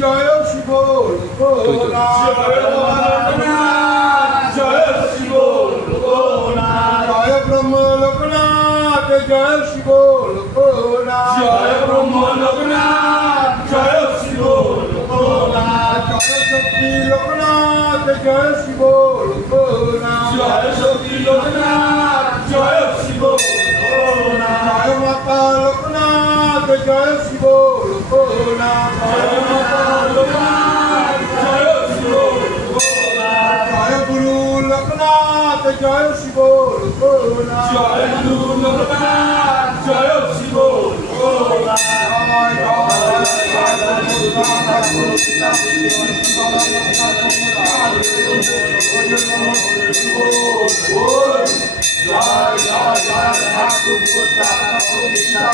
জয় শিব জয় শিব জয় ব্রহ্ম লোকনাথ জয় শিব লোকনাথ। জয় ব্রহ্ম লোকনাথ জয় শিব লোকনাথ। জয় শক্তি লোকনাথ জয় শিব লোকনাথ। জয় শক্তি লোকনাথ। জয় শিব জয় গুরু লোকনাথ জয় শিব জয় জয় জয় জয়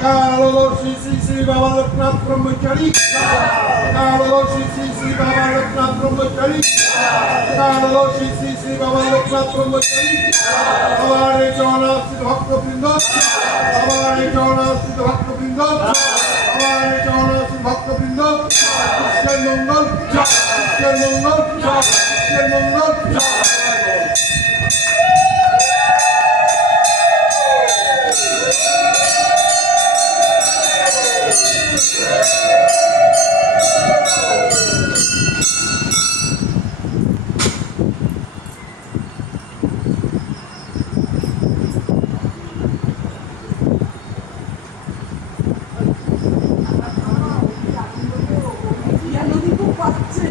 কালো শ্রী শ্রী শ্রী বাবা লোকনাথ ব্রহ্মচারী কালো শ্রী শ্রী শ্রী বাবা লোকনাথ ব্রহ্মচারী কালো শ্রী শ্রী শ্রী বাবা লোকনাথ ব্রহ্মচারী আমার এই জগন্নাথ ভক্তবৃন্দ আমার এই জগন্নাথ ভক্তবৃন্দ আমার এই জগন্নাথ ভক্তবৃন্দ কৃষ্ণের মঙ্গল কৃষ্ণের মঙ্গল কৃষ্ণের মঙ্গল পাচ্ছে